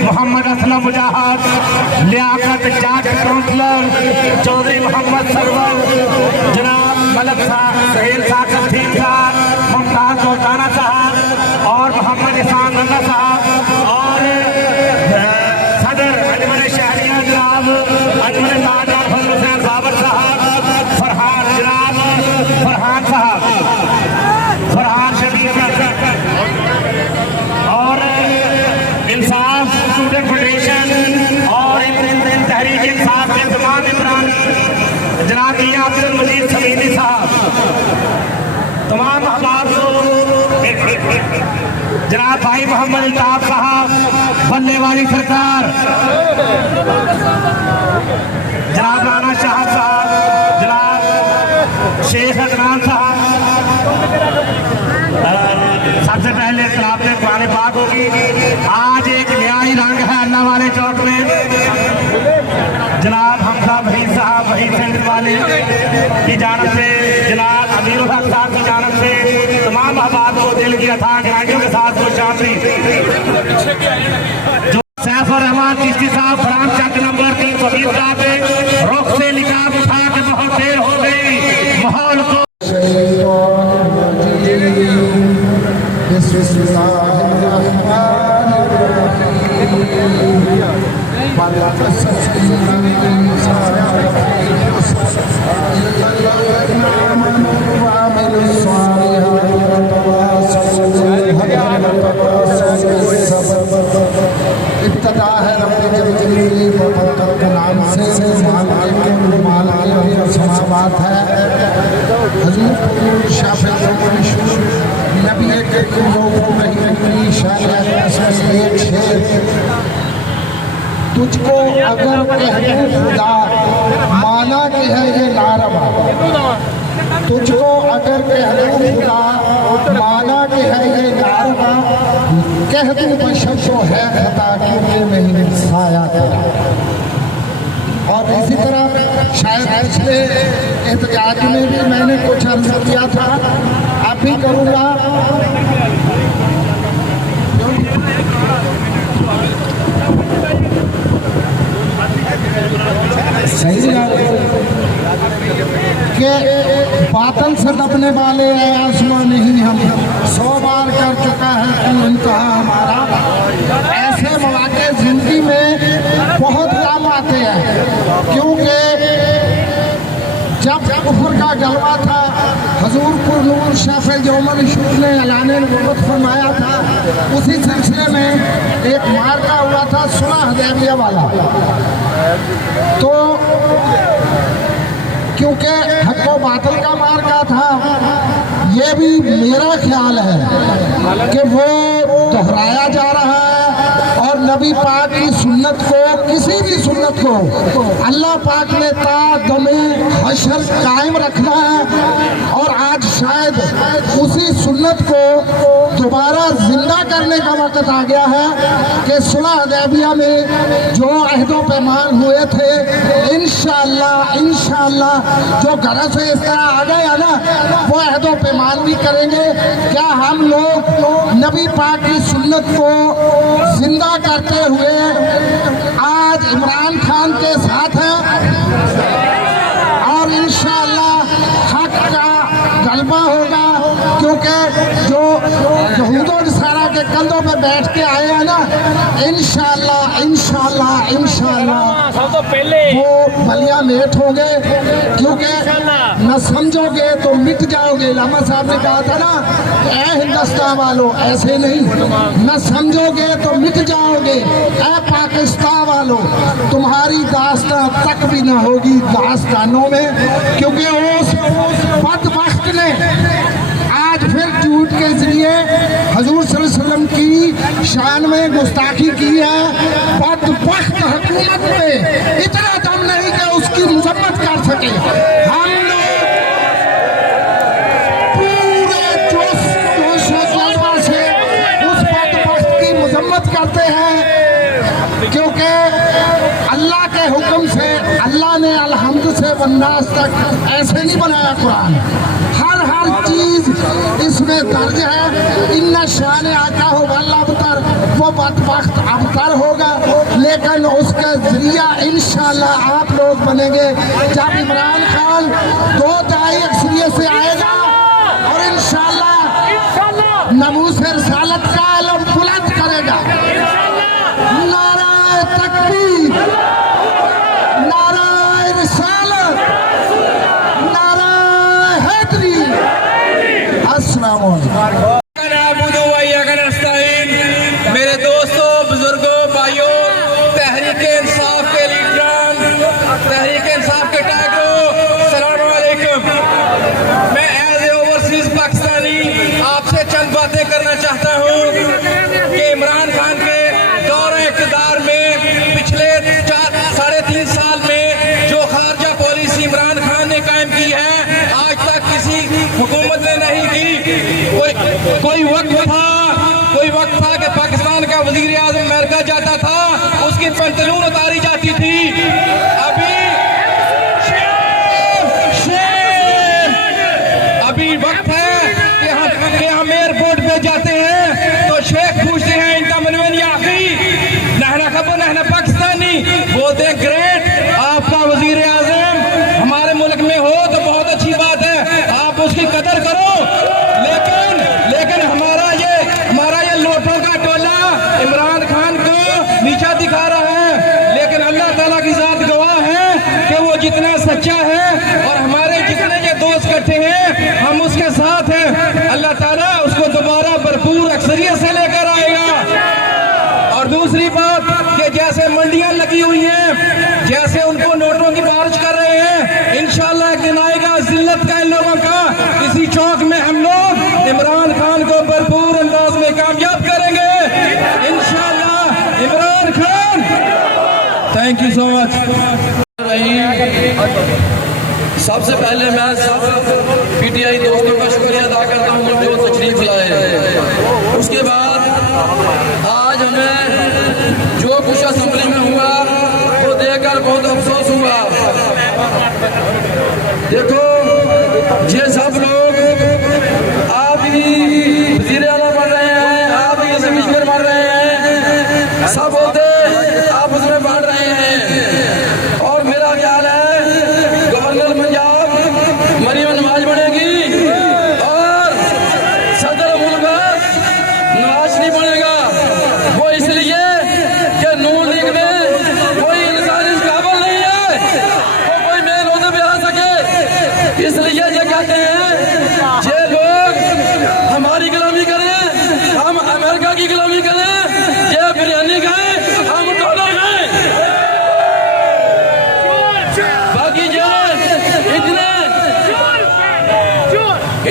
मोहम्मद असलम मुजाहिद, Liaquat Jat counsellor Chaudhary Mohammad server, जनाब मलक साहब, सहेल साहब, ठीक साहब, मुमताज सुल्ताना साहब और मोहम्मद इसान रंगा साहब और सदर अजमन शहरिया जनाब अजमन ताजदार फजल हुसैन बाबर साहब, फरहान जनाब फरहान साहब, फरहान शबीर और इंसाफ स्टूडेंट फेडरेशन और तहरीक इंसाफ के तमाम इमरान जनाब अब्दुल मजीद समीदी साहब, तमाम अहबाब को जनाब भाई मोहम्मद अल्ताफ साहब, बल्ले वाली सरकार, जनाब राना शाह साहब, जनाब शेख अदनान साहब। सबसे पहले तलाब में पुराने बात होगी। आज एक नया ही रंग है अल्लाह वाले चौक में। जनाब हमजा वहीद साहब, वहीद सेंटर वाले की जानब से, जनाब अमीरुल हक साहब की जानब से तमाम अहबाब को दिल की अथाह गहराइयों के साथ को शांति। जो सैफुर रहमान चिश्ती साहब फराम चक नंबर 320 का पे रोक से निकाब उठा के बहुत देर हो गई माहौल को। इब्तदा है के नाम से समावात है। हजूर नबी के एक शेर, तुझको अगर खुदा माना कि है ये नारवा, तुझको अगर खुदा माना कि है ये नारवा, कह दूं बशर तो है खता क्योंकि नहीं साया तेरा। और इसी तरह शायद पिछले एहतजाज में भी मैंने कुछ अर्ज किया था, अब भी करूँगा। सही कि बातन से दबने वाले हैं आसमां नहीं, हम 100 बार कर चुका है तू इनकहा हमारा। ऐसे मौके जिंदगी में बहुत काम आते हैं, क्योंकि जब कुफर का जलवा था हजूर नूर शाफिल यौमल शुरू ने ऐलान नबूवत फरमाया था, उसी सिलसिले में एक मार्का हुआ था सुलह हुदैबिया वाला। तो क्योंकि हक व बातिल का मार्का था, ये भी मेरा ख्याल है कि वो दोहराया जा रहा है और नबी पाक की सुन्नत को, किसी भी सुन्नत को अल्लाह पाक ने ता दमे हशर कायम रखना है। और आज शायद उसी सुन्नत को दोबारा जिंदा करने का वक्त आ गया है कि सुलह हुदैबिया में जो अहदो पैमान हुए थे, इंशाअल्लाह जो घर से इस तरह आ गया ना, वो अहदो पैमान भी करेंगे। क्या हम लोग नबी पाक की सुन्नत को जिंदा करते हुए आज इमरान खान के साथ हैं और इंशाअल्लाह हक का गलबा होगा, क्योंकि जो यहूदो नसारा के कंधों पे बैठ के आए हैं ना, इंशाअल्लाह वो बलिया लेट होंगे, क्योंकि न समझोगे तो मिट जाओगे। लामा साहब ने कहा था ना, ऐ हिंदुस्तान वालों ऐसे नहीं, न समझोगे तो मिट जाओगे, ऐ पाकिस्तान वालों तुम्हारी दास्तां तक भी न होगी दास्तानों में। क्योंकि उस बदबख्त ने आज फिर झूठ के जरिए हजूर सल्लल्लाहु अलैहि वसल्लम की शान में गुस्ताखी की है। बदबख्त हुकूमत में इतना दम नहीं कि उसकी मजम्मत कर सके। हम लोग पूरे जोश जज्बा से उस बदबख्त की मजम्मत करते हैं, क्योंकि अल्लाह के हुक्म से, अल्लाह ने अलहम्द से वन्नास तक ऐसे नहीं बनाया कुरान। हर हर चीज इसमें दर्ज है। इन्ना शान आका हो वल अबतर, वो बदबख्त अबतर होगा, लेकिन उसका जरिया इंशाल्लाह आप लोग बनेंगे जब इमरान खान 2 दाई अक्सरियत से आएगा और इंशाल्लाह नमूस रिसालत का आलम बुलंद करेगा। नाराए तकबीर, नाराए रिसालत, नाराए हैदरी। अस्सलाम वालेकुम। मेरे दोस्तों, बुजुर्गों, भाइयों, तहरीक इंसाफ के लीडरान, तहरीक इंसाफ के टाइगरों, अस्सलाम वालेकुम। मैं एज ए ओवरसीज पाकिस्तानी आपसे चंद बातें करना चाहता हूँ कि इमरान खान के दौरे इक़्तिदार में पिछले 3.5 साल में जो खारजा पॉलिसी इमरान खान ने कायम की है, आज तक किसी हुकूमत ने नहीं की। कोई वक्त था कि पाकिस्तान का वजीर आज़म अमेरिका जाता था, उसकी पंतलून उतारी जाती थी। अभी वक्त है कि हम एयरपोर्ट पे जाते हैं तो शेख पूछते हैं इनका मनवन याकी नहना खबर नहना पाकिस्तानी, बोलते हैं ग्रेट, आपका वजीर आज़म हमारे मुल्क में हो तो बहुत अच्छी बात है, आप उसकी कदर करो। लेकिन हमारा ये लोटों का टोला इमरान खान को नीचा दिखा रहा है, लेकिन अल्लाह ताला की जात गवाह है कि वो जितना सच्चा है और हमारे जितने ये दोस्त इकट्ठे हैं हम उसके साथ हैं। अल्लाह ताला उसको दोबारा भरपूर अक्सरियत से लेकर आएगा। और दूसरी बात कि जैसे मंडियां लगी हुई हैं, जैसे उनको नोटों की बारिश कर रहे हैं, इंशाल्लाह एक दिन आएगा जिल्लत का इन लोगों का। इसी चौक में हम लोग इमरान खान को भरपूर अंदाज में कामयाब करेंगे इंशाल्लाह। Imran Khan, thank you so much. सबसे पहले मैं सब पीटीआई दोस्तों का शुक्रिया अदा करता हूँ जो तशरीफ लाए। उसके बाद आज हमें जो कुछ असेंबली में हुआ वो देखकर बहुत अफसोस हुआ। देखो, ये सब लोग आप ही वज़ीर आला बन रहे हैं, आप ही कमिश्नर बन रहे हैं, सब होते आपस में बांट रहे हैं। और मेरा ख्याल है गवर्नर पंजाब मरियम नवाज बनेगी और सदर मुल्क नवाज नहीं बनेगा। वो इसलिए कि नून लीग में कोई इंसान इस काबिल नहीं है वो कोई मेल होते भी आ सके। इसलिए ये कहते हैं ये लोग हमारी गुलामी करें, हम अमेरिका की गुलामी करें, ये बिरयानी खाएं, हम डॉलर खाएं। बाकी ये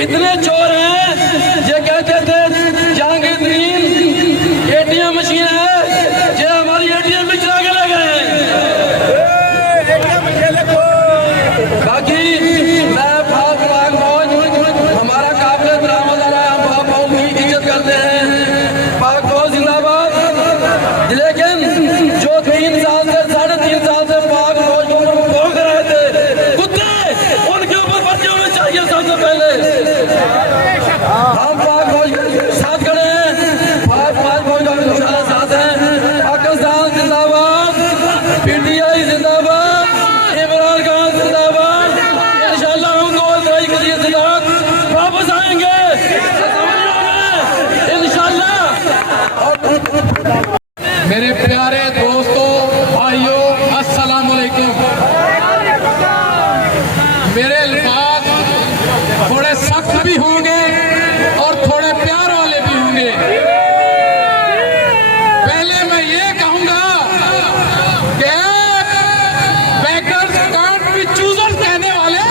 इतने चोर हैं, ये कहते थे जहांगीर एटीएम मशीन है, ये हमारी एटीएम में चला के ले गए। बाकी मैं पाक फौज हमारा काबिल बरामद आ रहा है, हम पाक फौज की इज्जत करते हैं, पाक फौज जिंदाबाद। लेकिन जो 3 साल से 3.5 साल से पाक फौज को भोग रहे थे कुत्ते, उनके ऊपर बच्चे होने चाहिए सबसे पहले। हम पाक फौज के साथ खड़े हैं, पाक फौज का इंशाल्लाह साथ हैं। पाकिस्तान जिंदाबाद, पीटीआई जिंदाबाद, इमरान खान जिंदाबाद। इंशाल्लाह हम 2 दाई के साथ वापस आएंगे इंशाल्लाह। मेरे प्यारे दोस्तों, भाइयों, अस्सलाम वालेकुम। मेरे अल्फाज थोड़े सख्त भी होंगे और थोड़े प्यार वाले भी होंगे। पहले मैं ये कहूंगा कि beggars can't be choosers कहने वाले,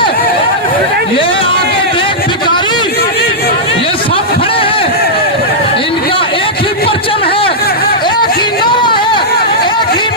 ये आगे देख भिखारी, ये सब खड़े हैं, इनका एक ही परचम है, एक ही नारा है, एक ही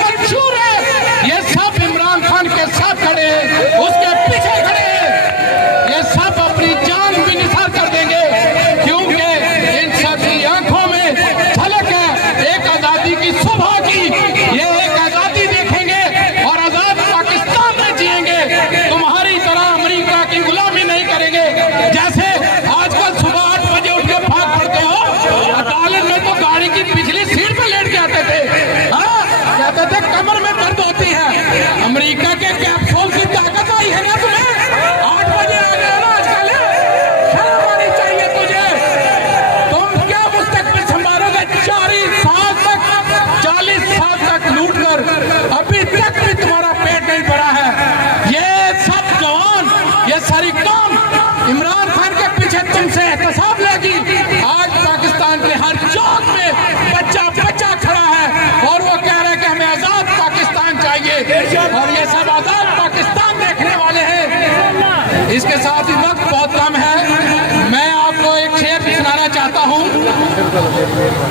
इसके साथ ही वक्त बहुत कम है, मैं आपको एक शेर सुनाना चाहता हूँ।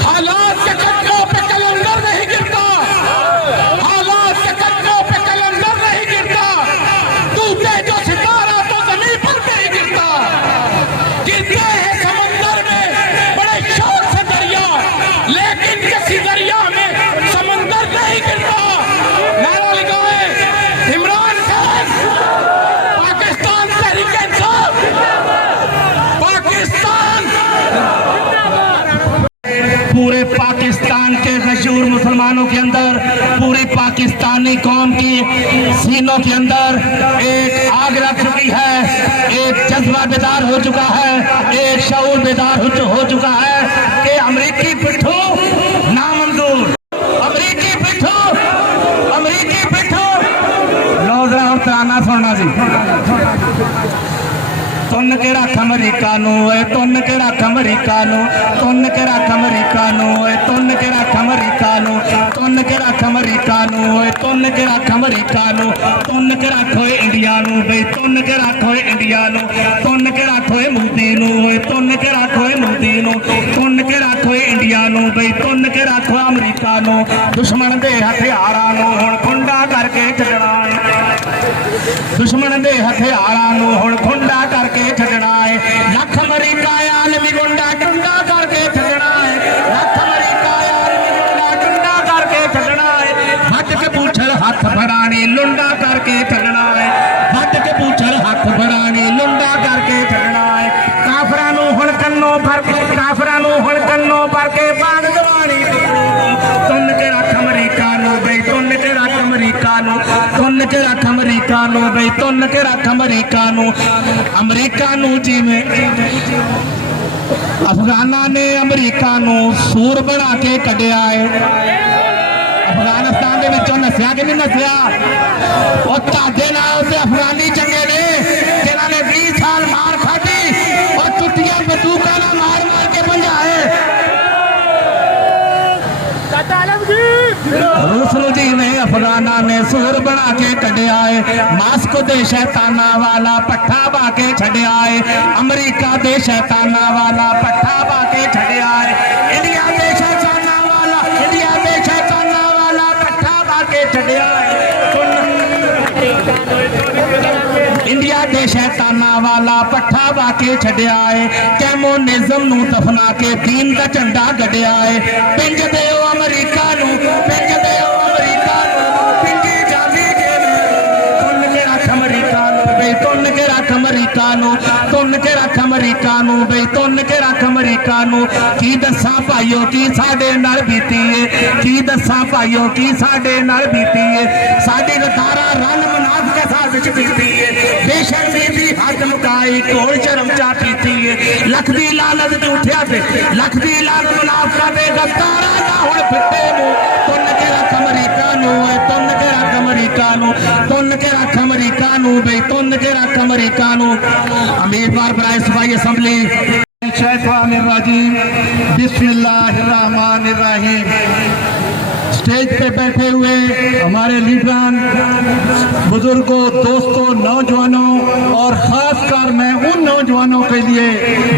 हालात के कदमों पे कलंदर नहीं गिरता, हालात के कदमों पे कलंदर नहीं गिरता, टूटे जो सितारा तो जमीन पर नहीं गिरता। गिरते हैं समंदर में बड़े शौक से दरिया, लेकिन किसी दरिया में समंदर नहीं गिरता। नारा लगाए इमरान खान, पाकिस्तान तहरीक इंसाफ, पाकिस्तान। पूरे पाकिस्तान के मशहूर मुसलमानों के अंदर, पूरी पाकिस्तानी कौम की सीनों के अंदर एक आग लग चुकी है, एक जज्बा बेदार हो चुका है, एक शऊर बेदार हो चुका है कि अमरीकी पिट्ठू नामंजूर, अमरीकी पिट्ठू, अमरीकी पिट्ठू। लो जरा और तराना सुनना जी। तुन के रख अमरीका नू, तुन के रख अमरीका नू, तुन के रख अमरीका नू, तुन के रख अमरीका नू, तुन के रख अमरीका नू, तुन के रख अमरीका नू, तुन के रखो इंडिया नू, बई तुन के रखो इंडिया नू, तुन के रखो मोदी नू, तुन के रखो मोदी नू, तुन के रखो इंडिया नू, बई तुन के रखो अमरीका नू। दुश्मन दे हथियारां नू हुण खुंडा करके छड्डना है, दुश्मन दे हथियारां नू हुण खुंडा करके छड्डना है। लख अमरीका आलमी गुंडा टुंडा करके छड्डना है, लख अमरीका आलमी गुंडा टुंडा करके छड्डना है। हट के पूछल हथ फड़ाने लुंडा करके छड्डना है, हट के पूछल हथ फड़ाने लुंडा करके छड्डना है। काफरां नू हुण कन्नों भर के, काफरां नू हुण कन्नों भर के बाग जवानी तुन के रख अमरीका नू, बई तुन के रख अमरीका नू, तुन के रख अमरीका नू, बई तुन के रख अमरीका नू। अमरीका नू जिवें अफगाना ने अमरीका नू सूर बना के कढ़िया है, अफगानिस्तान दे विचों नस्या कि नहीं नस्या? और ताजे नाल ते अफगानी चंगे ने जिन्हां ने 20 साल मार खाधी और टुटियां बंदूकां नाल मार मार के भजाए। रूस नू जिवें अफगाना ने सूर बना के कढ़िया है, मास्को दे शैताना वाला पट्ठा बा के छड्डिया है, अमरीका दे शैताना वाला पट्ठा बा के छड्डिया है, इंडिया दे शैताना वाला, इंडिया दे शैताना वाला पट्ठा बा के छड्डिया है। इंडिया दे शैताना वाला पट्ठा बा के छड्डिया है, कम्युनिज्म नू दफना के दीन दा झंडा गड्डिया है। पिंज देओ अमरीका नू, पिंज देओ अमरीका नू, पिंजी जाली जे तुन के रख अमरीका नू, बई तुन के रख अमरीका नू, तुन के रख अमरीका नू, बई तुन के रख अमरीका नू। की दस्सां भाइयों की साडे नाल बीती है, की दस्सां भाइयों की साडे नाल बीती है। साडी गदारा रन मुनाफिका विच बीती है, बेशर्मी दी हद मुकाई घोल शर्म चा पीती है। लख दी लालत झूठिया ते, लख दी लालत मुनाफिका ते गद्दारा दा हुण फिट्टे नू। तुन के रख अमरीका नू, तुन के रख अमरीका नू, तुन के रख अमरीका नू, बई तुन के रख अमरीका नू। उम्मीदवार बराए सूबाई असम्बली शैतानिर्रजीम, बिस्मिल्लाहिर्रहमानिर्रहीम। स्टेज पे बैठे हुए हमारे लीडरान, बुजुर्गों, दोस्तों, नौजवानों और खासकर मैं उन नौजवानों के लिए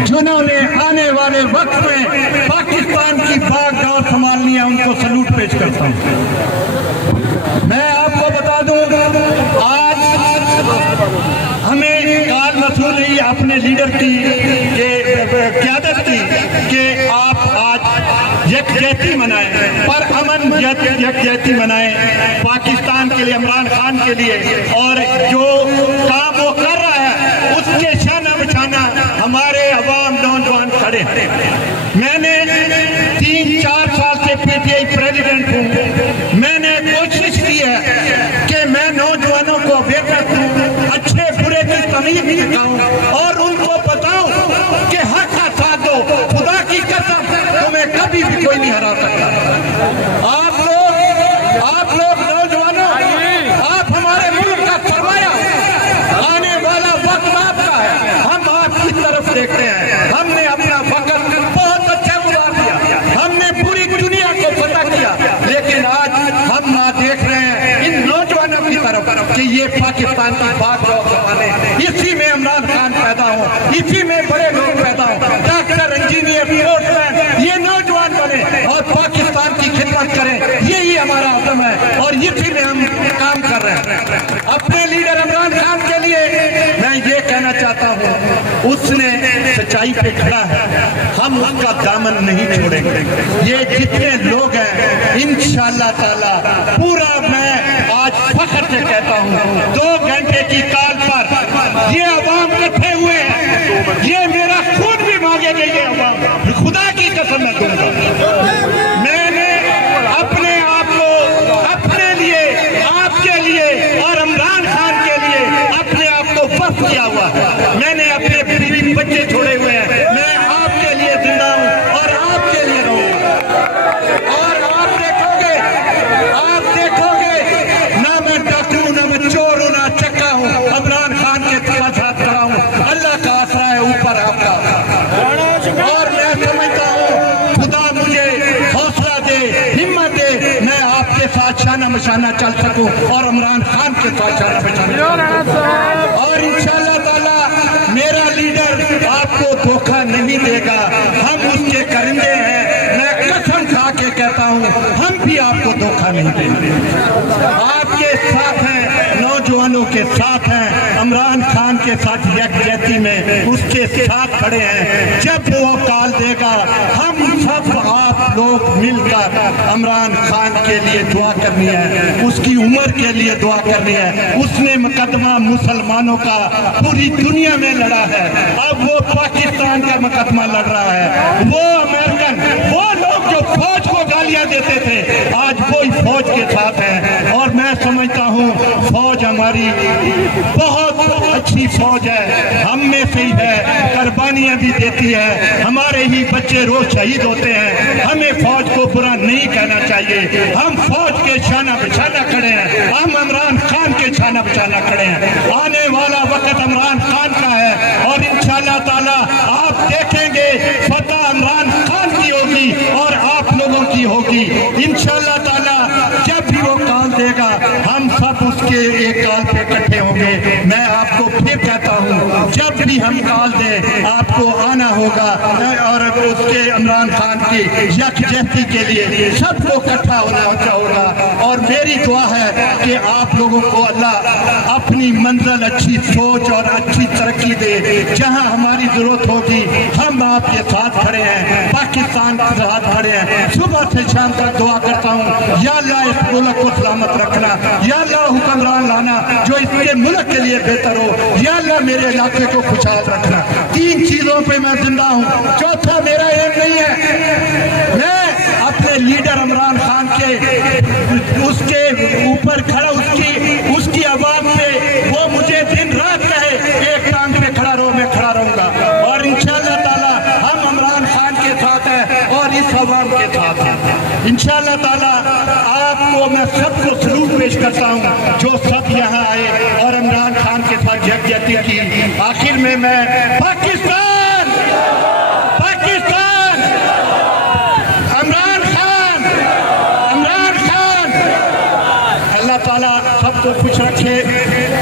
जिन्होंने आने वाले वक्त में पाकिस्तान की बागडोर संभालनी है, उनको सलूट पेश करता हूँ। मैं आपको बता दूं, आज हमें काल मसूल ही अपने लीडर की क़यादत की कि आप आज यकजहती मनाएं, पर अमन यकजहती मनाएं पाकिस्तान के लिए, इमरान खान के लिए। और जो काम वो कर रहा है उसके शाना बिछाना हमारे अवाम नौजवान खड़े हैं। मैंने 3-4 साल से पीटीआई प्रेसिडेंट हूँ। मैंने कोशिश की है कि मैं नौजवानों को बेहतर दूं, अच्छे बुरे की तमीज दिखाऊं और उनको बताऊं कि हक का साथ दो। खुदा की कसम तुम्हें कभी भी कोई नहीं हरा सकता। आप लोग नौजवानों, आप हमारे मुल्क का सरमाया, आने वाला वक्त आपका है। हम आपकी तरफ देखते हैं। हमने अपना वक्त बहुत अच्छा गुजार दिया, हमने पूरी दुनिया को पता किया, लेकिन आज हम ना देख रहे हैं इन नौजवानों की तरफ कि ये पाकिस्तान की बात वाले, इसी में इमरान इसी में बड़े लोग पैदा हो, डॉक्टर, इंजीनियर, स्पोर्ट्समैन, ये नौजवान बने और पाकिस्तान की खिदमत करें, यही हमारा उद्यम है और इसी में हम काम कर रहे हैं। अपने लीडर इमरान खान के लिए मैं ये कहना चाहता हूँ, उसने सच्चाई पे खड़ा है, हम उसका दामन नहीं छोड़ेंगे। ये जितने लोग हैं इंशाअल्लाह ताला पूरा, मैं आज फख्र से कहता हूँ 2 घंटे की काल पर ये अवाम इकट्ठे हुए हैं, ये मेरा खून भी मांगेंगे ये अवाम, खुदा की कसम मैं दूंगा। मैंने अपने आप को अपने लिए, आपके लिए और इमरान खान के लिए अपने आप को वक्फ किया हुआ है। मैंने अपने बीवी बच्चे छोड़े हुए हैं, मैं आपके लिए जिंदा हूँ और आपके लिए रहूंगा। और आप देखोगे ना मैं डाकू, ना मैं चोर हूँ, ना चक्का हूँ, इमरान खान के साथ खड़ा हूँ। अल्लाह का आसरा है ऊपर आपका, और मैं समझता हूँ खुदा मुझे हौसला दे, हिम्मत दे, मैं आपके साथ शाना मशाना चल सकूं और इमरान खान के साथ शाना मशाना, और इंशाअल्लाह ताला मेरा लीडर आपको धोखा नहीं देगा। हम उसके करिंदे हैं, मैं कसम खा के कहता हूँ हम भी आपको धोखा नहीं देंगे। आपके साथ हैं, नौजवानों के साथ हैं, इमरान खान के साथ यकजहती में उसके साथ खड़े हैं। जब वो काल देगा हम सब आप लोग मिलकर इमरान खान के लिए दुआ करनी है, उसकी उम्र के लिए दुआ करनी है। उसने मुकदमा मुसलमानों का पूरी दुनिया में लड़ा है, अब वो पाकिस्तान का मुकदमा लड़ रहा है। वो अमेरिकन, वो लोग जो फौज को गालियां देते थे आज वो ही फौज के साथ हैं, और मैं समझता हूँ फौज हमारी बहुत अच्छी फौज है, हम में से ही है, कुर्बानियां भी देती है, हमारे ही बच्चे रोज शहीद होते हैं। हमें फौज को बुरा नहीं कहना चाहिए, हम फौज के शाना बिछाना खड़े हैं, हम इमरान खान के शाना बिछाना खड़े हैं। आने वाला वक्त इमरान खान का है और इंशाअल्लाह ताला आप देखेंगे फतह इमरान खान की होगी और आप लोगों की होगी इंशाअल्लाह ताला। जब भी वो काल देगा हम सब उसके एक काल पे इकट्ठे होंगे। मैं आपको फिर कहता हूँ जब भी हम काल दें आपको आना होगा और उसके इमरान खान की यकजहती के लिए सबको इकट्ठा होना होगा। और मेरी दुआ है कि आप लोगों को अल्लाह अपनी मंजिल, अच्छी सोच और अच्छी तरक्की दे। जहाँ हमारी जरूरत होगी हम आपके साथ खड़े हैं, पाकिस्तान के साथ खड़े हैं। सुबह से शाम तक दुआ करता हूँ या अल्लाह इस मुल्क को सलामत रखना, या अल्लाह हुक्मरान लाना जो इसके मुल्क के लिए बेहतर हो, या अल्लाह मेरे इलाके को खुशहाल रखना। 3 चीजों पे मैं जिंदा हूँ। चौथा मेरा एम नहीं है, मैं अपने लीडर इमरान खान के उसके ऊपर खड़ा, उसकी आवाज पे वो मुझे दिन रात कहे एक टांग पे खड़ा रहो, मैं खड़ा रहूंगा। और इंशाअल्लाह ताला हम इमरान खान के साथ हैं और इस आवाम के साथ हैं इंशाअल्लाह ताला। आपको मैं सबको सलूट पेश करता हूँ जो सब यहाँ आए और इमरान खान के साथ यकजहती की। आखिर में मैं पाकिस्तान, पाकिस्तान, इमरान खान, इमरान खान, अल्लाह ताला सबको खुश रखे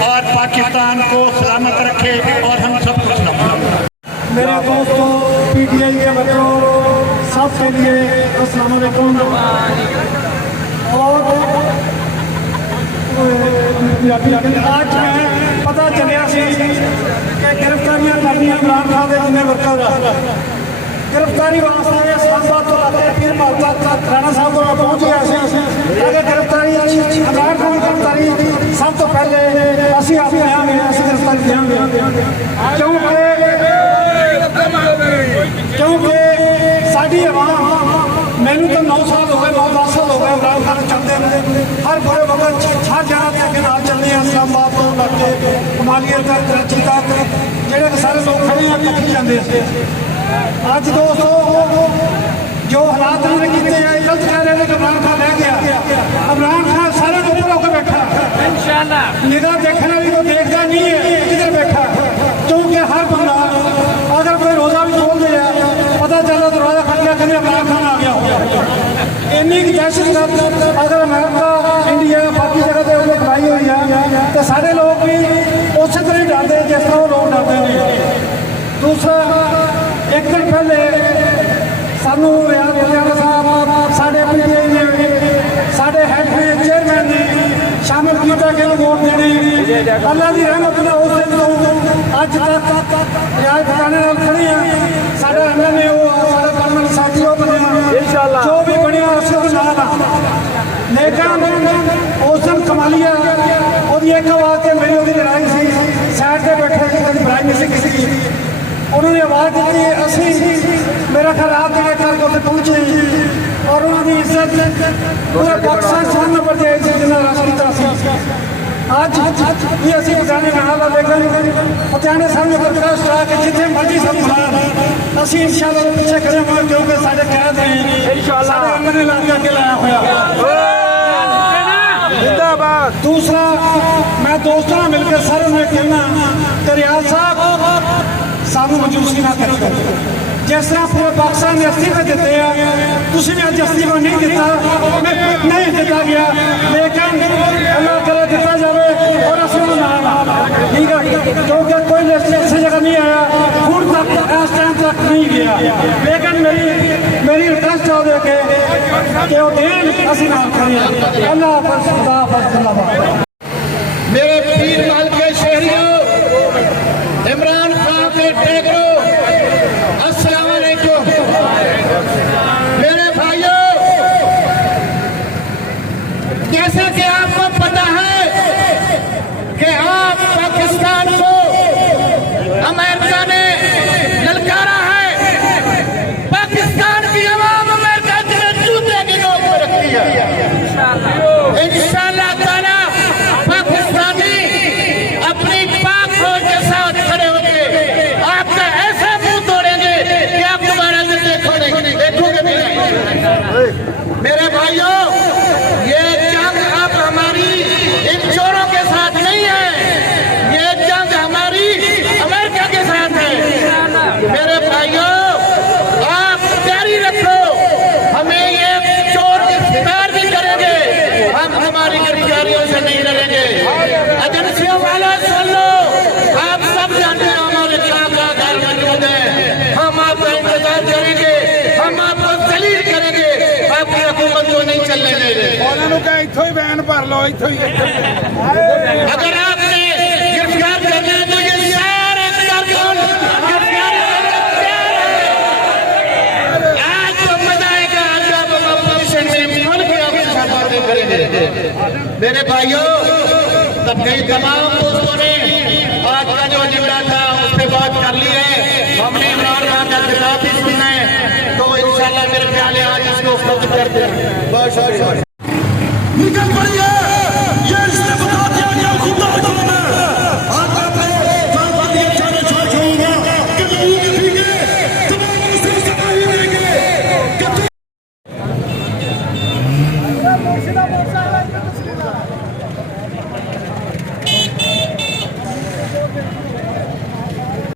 और पाकिस्तान को सलामत रखे और हम सबको सलामत। मेरे दोस्तों, पीटीआई के बच्चों, सबके लिए अस्सलाम वालेकुम। और आज मैं पता चलिया कि गिरफ्तारियां करनियां इमरान खान के जिन्हें वर्कर गिरफ्तारी वास्ते इस्लामाबाद तो लाते फिर राणा साहब को पहुँच गया ताकि गिरफ्तारी इमरान खान की गिरफ्तारी सब तो पहले असी आप देंगे, असी गिरफ्तारी देंगे क्योंकि साड़ी आवाम, मैनू तो 9 साल हो गए, 9-10 साल हो गए इमरान खान चलते हैं। हर बड़े वक्त हर जगह तक नाल चलने इस्लामाबाद तो लाके कमालियत तक, कराची तक, जेडे सारे लोग खड़े हैं कट्ठी जाते हैं। अज दोस्तों जो हालात उन्होंने किए हैं, गलत कह रहे हैं कि इमरान खान रह गया। इमरान खान सारे ऊपर होकर बैठा, इंशाअल्लाह निगाह देखने वाली को देखता नहीं है किधर बैठा, क्योंकि हर बंदा अगर कोई रोजा भी खोल दिया पता चला तो रोजा खट गया कभी इमरान खान आ गया होगा। इन्नी की दहशत अगर अमेरिका, इंडिया, बाकी जगह पर उन्हें बनाई हुई है तो सारे लोग भी उस तरह ही डरते हैं जिस तरह वो लोग डरते हैं। तो दूसरा एक दिन पहले सानू रियाज पटियाला साहब साढ़े पीटीआई ने साढ़े हेड ने चेयरमैन ने शामिल किया कि वोट देने अल्लाह की रहमत ने उस दिन तो अज तक रियाज पटियाले नाल खड़ी है साढ़ा एमएलए साढ़ा कर्नल साथी बनया जो भी बनया उस लेकिन उस दिन कमालिया और एक आवाज़ से मेरी वो लड़ाई सी साइड से बैठे कभी बुराई नहीं सी किसी उन्होंने आवाज़ दी असी मेरा ख्याल आप मेरे घर को पहुँचे और उन्होंने इज्जत पूरे पाकिस्तान से नंबर दिया जिन्हें राष्ट्रीय आज ये असी पटियाले नाल लेकिन पटियाले सामने बर्दाश्त रहा कि जितने मर्जी सब बुला असी इंशाअल्लाह पीछे खड़े होंगे क्योंकि साढ़े कैद हैं इंशाअल्लाह मैंने लाके के लाया हुआ जिंदाबाद। दूसरा मैं दोस्तों मिलकर सर में कहना कि रियाज साहब सानू मजूसी ना करो जिस तरह पूरे पाकिस्तान ने इस्तीफे दिते हैं तुसी ने अज इस्तीफा नहीं दिता नहीं दिता गया लेकिन अल्लाह करे दिता जाए और असली ठीक है क्योंकि कोई लिस्ट ऐसी जगह नहीं आया हूँ तक इस टाइम तक नहीं गया लेकिन मेरी रिक्वेस्ट हो कि वो देन असी ना करें अल्लाह हाफ़िज़ खुदा हाफ़िज़ जिंदाबाद। मेरे पीर माल के शहरियों इमरान खान के टैगरों अस्सलाम वालेकुम। मेरे भाइयों जैसे कि आपको पता है कि आप पाकिस्तान को अमेरिका ने ललकारा है पाकिस्तान की आवाम अमेरिका के जूते की नोक पर रखती है इंशाअल्लाह ताला पाकिस्तानी अपनी पाक फौज के साथ खड़े होंगे आपका ऐसा मुंह तोड़ेंगे कि आप दोबारा देखोगे भी नहीं। मेरे भाइयों ये जंग अब हमारी इन चोरों के साथ नहीं है ये जंग हमारी अमेरिका के साथ है। मेरे भाइयों आप तैयारी रखो हमें ये चोर गिरफ्तार भी करेंगे हम हमारी गिरफ्तारियों से नहीं डरेंगे। एजेंसियों वाला सुन लो आप सब जानते हैं हमारे क्या घर मौजूद है हम आपका इंतजार करेंगे हम आपको दलील करेंगे आपकी हुकूमत को नहीं चलने देंगे। इथों ही बयान भर लो इथों ही अगर आपने गिरफ्तार करना है तो ये सारे कारकुन गिरफ्तार आज तो मजा आएगा आज आप अपोजिशन में खोल के आपके साथ बातें करेंगे। मेरे भाइयों तब कई तमाम दोस्तों ने आज का जो एजेंडा था उस पर बात कर ली है हमने इमरान खान का खिताब भी सुना है तो इंशाल्लाह मेरे ख्याल है आज इसको खत्म करते हैं। बहुत